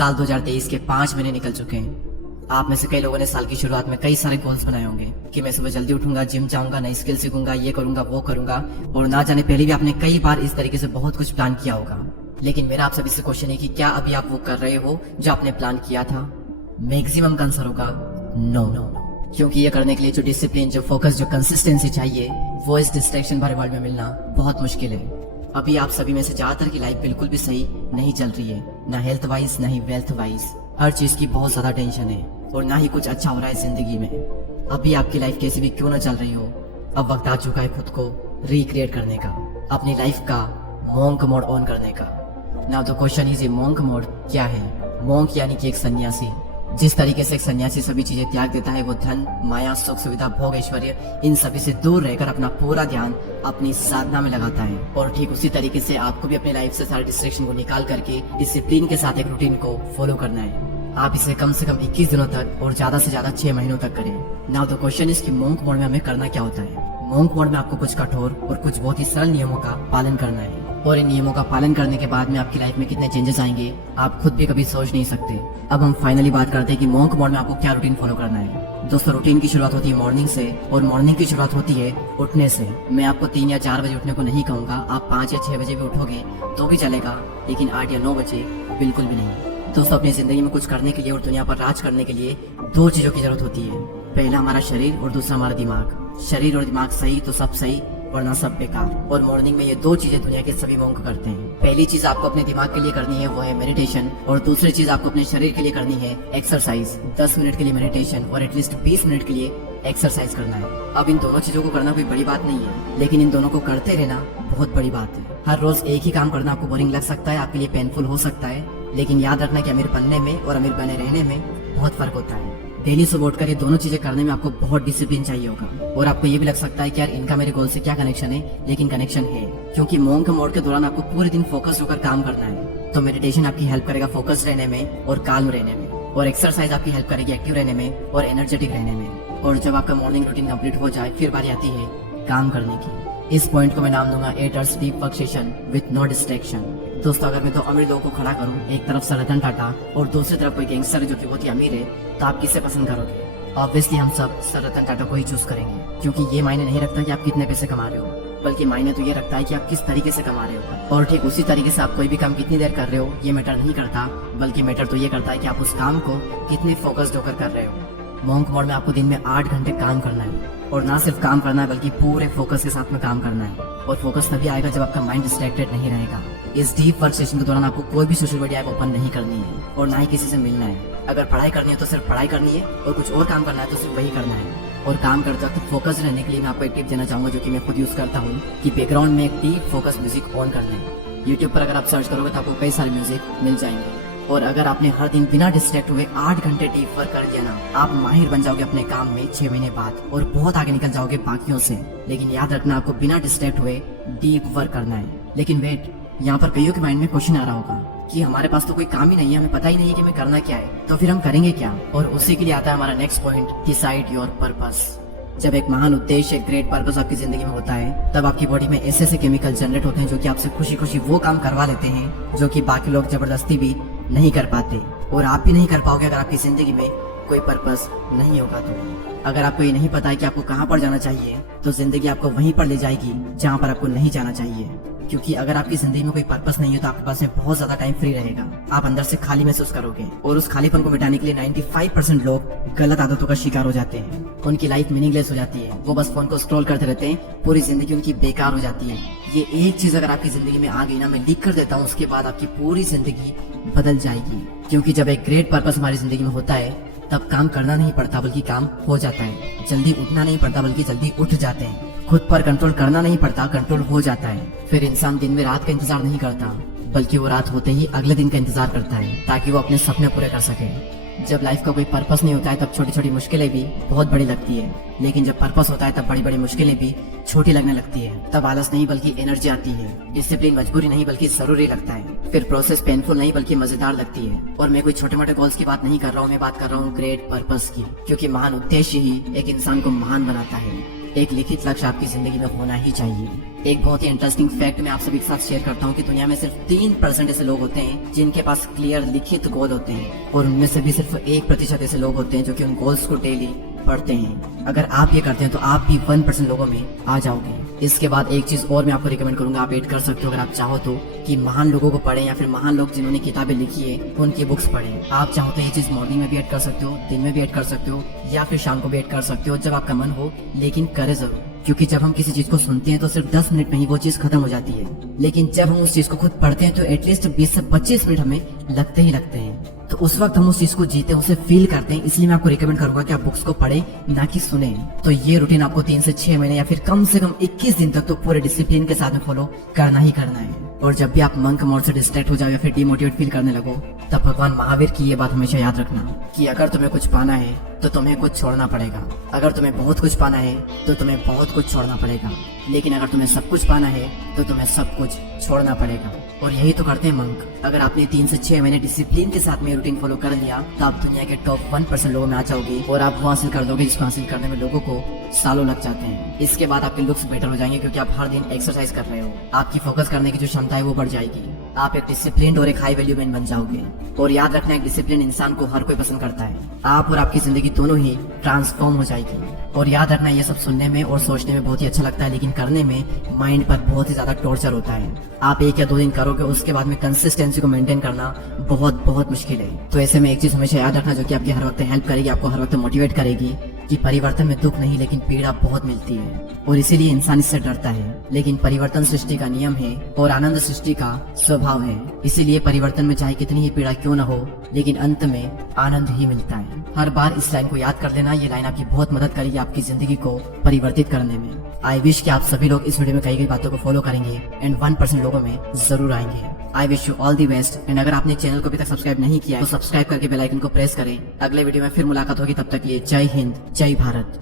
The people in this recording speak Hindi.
साल 2023 के 5 महीने निकल चुके हैं। आप में से कई लोगों ने साल की शुरुआत में कई सारे गोल्स बनाए होंगे कि मैं सुबह जल्दी उठूंगा, जिम जाऊंगा, नई स्किल सीखूंगा, ये करूंगा, वो करूंगा, और ना जाने पहले भी आपने कई बार इस तरीके से बहुत कुछ प्लान किया होगा। लेकिन मेरा आप सभी से क्वेश्चन है कि क्या अभी आप वो कर रहे हो जो आपने प्लान किया था? मैक्सिमम का आंसर होगा नो। क्योंकि ये करने के लिए जो डिसिप्लिन, जो फोकस, जो कंसिस्टेंसी चाहिए, वो इस डिस्ट्रैक्शन भरे वर्ल्ड में मिलना बहुत मुश्किल है। अभी आप सभी में से ज्यादातर की लाइफ बिल्कुल भी सही नहीं चल रही है, ना हेल्थ वाइज, ना ही वेल्थ वाइज। हर चीज की बहुत ज्यादा टेंशन है और ना ही कुछ अच्छा हो रहा है जिंदगी में। अभी आपकी लाइफ कैसी भी क्यों ना चल रही हो, अब वक्त आ चुका है खुद को रिक्रिएट करने का, अपनी लाइफ का मॉन्क मोड ऑन करने का। नाउ द क्वेश्चन इज, ये मॉन्क मोड क्या है? मॉन्क यानी कि एक सन्यासी। जिस तरीके से एक सन्यासी सभी चीजें त्याग देता है, वो धन, माया, सुख, सुविधा, भोग, ऐश्वर्य, इन सभी से दूर रहकर अपना पूरा ध्यान अपनी साधना में लगाता है। और ठीक उसी तरीके से आपको भी अपनी लाइफ से सारे डिस्ट्रैक्शन को निकाल करके डिसिप्लिन के साथ एक रूटीन को फॉलो करना है। आप इसे कम से कम 21 दिनों तक और ज्यादा से ज्यादा 6 महीनों तक करें। नाउ द क्वेश्चन इज कि मॉन्क मोड में हमें करना क्या होता है? मॉन्क मोड में आपको कुछ कठोर और कुछ बहुत ही सरल नियमों का पालन करना है, और इन नियमों का पालन करने के बाद में आपकी लाइफ में कितने चेंजेस आएंगे आप खुद भी कभी सोच नहीं सकते। अब हम फाइनली बात करते हैं कि मॉन्क मोड में आपको क्या रूटीन फॉलो करना है। दोस्तों, रूटीन की शुरुआत होती है मॉर्निंग से, और मॉर्निंग की शुरुआत होती है उठने से। मैं आपको 3 या 4 बजे उठने को नहीं कहूंगा, आप 5 या 6 बजे भी उठोगे तो भी चलेगा, लेकिन 8 या 9 बजे बिल्कुल भी नहीं। दोस्तों, अपनी जिंदगी में कुछ करने के लिए और दुनिया पर राज करने के लिए 2 चीजों की जरूरत होती है। पहला हमारा शरीर और दूसरा हमारा दिमाग। शरीर और दिमाग सही तो सब सही, वरना सब बेकार। और मॉर्निंग में ये 2 चीजें दुनिया के सभी मॉन्क करते हैं। पहली चीज आपको अपने दिमाग के लिए करनी है, वो है मेडिटेशन, और दूसरी चीज आपको अपने शरीर के लिए करनी है एक्सरसाइज। 10 मिनट के लिए मेडिटेशन और एटलीस्ट 20 मिनट के लिए एक्सरसाइज करना है। अब इन दोनों चीजों को करना कोई बड़ी बात नहीं है, लेकिन इन दोनों को करते रहना बहुत बड़ी बात है। हर रोज एक ही काम करना आपको बोरिंग लग सकता है, आपके लिए पेनफुल हो सकता है, लेकिन याद रखना कि अमीर बनने में और अमीर बने रहने में बहुत फर्क होता है। डेली सुबह उठकर ये दोनों चीजें करने में आपको बहुत डिसिप्लिन चाहिए होगा। और आपको ये भी लग सकता है कि यार इनका मेरे गोल से क्या कनेक्शन है, लेकिन कनेक्शन है, क्योंकि मॉन्क मोड के दौरान आपको पूरे दिन फोकस होकर काम करना है। तो मेडिटेशन आपकी हेल्प करेगा फोकस रहने में और काल्म रहने में, और एक्सरसाइज आपकी हेल्प करेगी एक्टिव रहने में और एनर्जेटिक रहने में। और जब आपका मॉर्निंग रूटीन कंप्लीट हो जाए, फिर बारी आती है काम करने की। इस पॉइंट को मैं नाम दूंगा 8 hours deep work session with no distraction. दोस्तों, अगर मैं 2 अमीर लोगों को खड़ा करूं, एक तरफ सर रतन टाटा और दूसरी तरफ कोई गैंगस्टर जो कि बहुत ही अमीर है, तो आप किसे पसंद करोगे? ऑब्वियसली हम सब सर रतन टाटा को ही चूज करेंगे, क्योंकि ये मायने नहीं रखता कि आप कितने पैसे कमा रहे हो, बल्कि मायने तो ये रखता है कि आप किस तरीके से कमा रहे हो। और ठीक उसी तरीके से आप कोई भी काम कितनी देर कर रहे हो ये मैटर नहीं करता, बल्कि मैटर तो ये करता है कि आप उस काम को कितने फोकस्ड होकर कर रहे हो। मॉन्क मोड में आपको दिन में 8 घंटे काम करना है, और ना सिर्फ काम करना है बल्कि पूरे फोकस के साथ में काम करना है। और फोकस तभी आएगा जब आपका माइंड डिस्ट्रैक्टेड नहीं रहेगा। इस डीप वर्क सेशन के दौरान आपको कोई भी सोशल मीडिया ऐप ओपन नहीं करनी है, और ना ही किसी से मिलना है। अगर पढ़ाई करनी है तो सिर्फ पढ़ाई करनी है, और कुछ और काम करना है तो सिर्फ वही करना है। और काम करते वक्त फोकस रहने के लिए मैं आपको एक टिप देना चाहूंगा, जो कि मैं खुद यूज करता हूँ, कि बैकग्राउंड में एक डीप फोकस म्यूजिक ऑन करना है। यूट्यूब पर अगर आप सर्च करोगे तो आपको कई सारे म्यूजिक मिल जाएंगे। और अगर आपने हर दिन बिना डिस्ट्रैक्ट हुए 8 घंटे डीप वर्क कर दिया ना, आप माहिर बन जाओगे अपने काम में 6 महीने बाद, और बहुत आगे निकल जाओगे बाकियों से। लेकिन याद रखना, आपको बिना डिस्ट्रैक्ट हुए डीप वर्क करना है। लेकिन वेट, यहाँ पर कईयों के माइंड में क्वेश्चन आ रहा होगा कि हमारे पास तो कोई काम ही नहीं है, हमें पता ही नहीं है कि हमें करना क्या है, तो फिर हम करेंगे क्या? और उसी के लिए आता है हमारा next point, decide your purpose. जब एक महान उद्देश्य, एक ग्रेट पर्पस आपकी जिंदगी में होता है, तब आपकी बॉडी में ऐसे ऐसे केमिकल जनरेट होते हैं जो कि आपसे खुशी खुशी वो काम करवा लेते हैं जो कि बाकी लोग जबरदस्ती भी नहीं कर पाते। और आप भी नहीं कर पाओगे अगर आपकी जिंदगी में कोई पर्पस नहीं होगा। तो अगर आपको ये नहीं पता है कि आपको कहाँ पर जाना चाहिए, तो जिंदगी आपको वहीं पर ले जाएगी जहाँ पर आपको नहीं जाना चाहिए। क्योंकि अगर आपकी जिंदगी में कोई पर्पस नहीं है तो आपके पास में बहुत ज्यादा टाइम फ्री रहेगा, आप अंदर से खाली महसूस करोगे। और उस खालीपन को मिटाने के लिए 95% लोग गलत आदतों का शिकार हो जाते हैं। उनकी लाइफ मीनिंगलेस हो जाती है, वो बस फोन को स्क्रॉल करते रहते हैं, पूरी जिंदगी उनकी बेकार हो जाती है। ये एक चीज अगर आपकी जिंदगी में आ गई ना, मैं लिख कर देता हूँ, उसके बाद आपकी पूरी जिंदगी बदल जाएगी। क्योंकि जब एक ग्रेट पर्पस हमारी जिंदगी में होता है, तब काम करना नहीं पड़ता बल्कि काम हो जाता है। जल्दी उठना नहीं पड़ता बल्कि जल्दी उठ जाते हैं। खुद पर कंट्रोल करना नहीं पड़ता, कंट्रोल हो जाता है। फिर इंसान दिन में रात का इंतजार नहीं करता, बल्कि वो रात होते ही अगले दिन का इंतजार करता है, ताकि वो अपने सपने पूरे कर सके। जब लाइफ का कोई पर्पस नहीं होता है, तब छोटी छोटी मुश्किलें भी बहुत बड़ी लगती है, लेकिन जब पर्पस होता है तब बड़ी बड़ी मुश्किलें भी छोटी लगने लगती है। तब आलस नहीं बल्कि एनर्जी आती है, डिसिप्लिन मजबूरी नहीं बल्कि जरूरी लगता है, फिर प्रोसेस पेनफुल नहीं बल्कि मजेदार लगती है। और मैं कोई छोटे मोटे गोल्स की बात नहीं कर रहा हूँ, मैं बात कर रहा हूँ ग्रेट पर्पस की, क्योंकि महान उद्देश्य ही एक इंसान को महान बनाता है। एक लिखित लक्ष्य आपकी जिंदगी में होना ही चाहिए। एक बहुत ही इंटरेस्टिंग फैक्ट मैं आप सभी के साथ शेयर करता हूँ कि दुनिया में सिर्फ 3% ऐसे लोग होते हैं जिनके पास क्लियर लिखित गोल होते हैं, और उनमें से भी सिर्फ 1% ऐसे लोग होते हैं जो कि उन गोल्स को डेली पढ़ते हैं। अगर आप ये करते हैं तो आप भी 1% लोगों में आ जाओगे। इसके बाद एक चीज और मैं आपको रिकमेंड करूंगा, आप ऐड कर सकते हो अगर आप चाहो तो, कि महान लोगों को पढ़ें या फिर महान लोग जिन्होंने किताबें लिखी है उनकी बुक्स पढ़ें। आप चाहो तो ये चीज मॉर्निंग में भी ऐड कर सकते हो, दिन में भी ऐड कर सकते हो, या फिर शाम को भी ऐड कर सकते हो, जब आपका मन हो, लेकिन करे जरूर। क्योंकि जब हम किसी चीज को सुनते हैं तो सिर्फ 10 मिनट में ही वो चीज खत्म हो जाती है, लेकिन जब हम उस चीज को खुद पढ़ते हैं तो एटलीस्ट 20 से 25 मिनट हमें लगते ही लगते हैं। तो उस वक्त हम उस चीज को जीते, उसे फील करते हैं। इसलिए मैं आपको रिकमेंड करूंगा कि आप बुक्स को पढ़ें, ना कि सुने। तो ये रूटीन आपको 3 से 6 महीने या फिर कम से कम 21 दिन तक तो पूरे डिसिप्लिन के साथ में फॉलो करना ही करना है। और जब भी आप मंक मोड से डिस्ट्रैक्ट हो जाओ या फिर डिमोटिवेट फील करने लगो, तब भगवान महावीर की ये बात हमेशा याद रखना कि अगर तुम्हें कुछ पाना है तो तुम्हें कुछ छोड़ना पड़ेगा। अगर तुम्हें बहुत कुछ पाना है तो तुम्हें बहुत कुछ छोड़ना पड़ेगा, लेकिन अगर तुम्हें सब कुछ पाना है तो तुम्हें सब कुछ छोड़ना पड़ेगा। और यही तो करते हैं मंक। अगर आपने 3 से 6 महीने डिसिप्लिन के साथ में रूटीन फॉलो कर लिया तो आप दुनिया के टॉप 1% लोगों में आ जाओगे, और आप वो हासिल कर दोगे जिसको हासिल करने में लोगों को सालों लग जाते हैं। इसके बाद आपके लुक्स बेटर हो जाएंगे क्योंकि आप हर दिन एक्सरसाइज कर रहे हो। आपकी फोकस करने की जो क्षमता है वो बढ़ जाएगी। आप एक डिसिप्लिन और एक हाई वैल्यू मैन बन जाओगे। और याद रखना, एक डिसिप्लिन इंसान को हर कोई पसंद करता है। आप और आपकी जिंदगी दोनों ही ट्रांसफॉर्म हो जाएगी। और याद रखना, ये सब सुनने में और सोचने में बहुत ही अच्छा लगता है, लेकिन करने में माइंड पर बहुत ही ज्यादा टॉर्चर होता है। आप 1 या 2 दिन करोगे, उसके बाद में कंसिस्टेंसी को मेंटेन करना बहुत बहुत मुश्किल है। तो ऐसे में एक चीज हमेशा याद रखना जो कि आपकी हर वक्त हेल्प करेगी, आपको हर वक्त मोटिवेट करेगी, कि परिवर्तन में दुख नहीं लेकिन पीड़ा बहुत मिलती है, और इसीलिए इंसान इससे डरता है। लेकिन परिवर्तन सृष्टि का नियम है और आनंद सृष्टि का स्वभाव है। इसीलिए परिवर्तन में चाहे कितनी ही पीड़ा क्यों न हो, लेकिन अंत में आनंद ही मिलता है। हर बार इस लाइन को याद कर लेना, ये लाइन आपकी बहुत मदद करेगी आपकी जिंदगी को परिवर्तित करने में। आई विश कि आप सभी लोग इस वीडियो में कही गई बातों को फॉलो करेंगे एंड 1% लोगों में जरूर आएंगे। I wish you all the best. And अगर आपने चैनल को अभी तक सब्सक्राइब नहीं किया है तो सब्सक्राइब करके बेल आइकन को प्रेस करें। अगले वीडियो में फिर मुलाकात होगी, तब तक ये जय हिंद, जय भारत।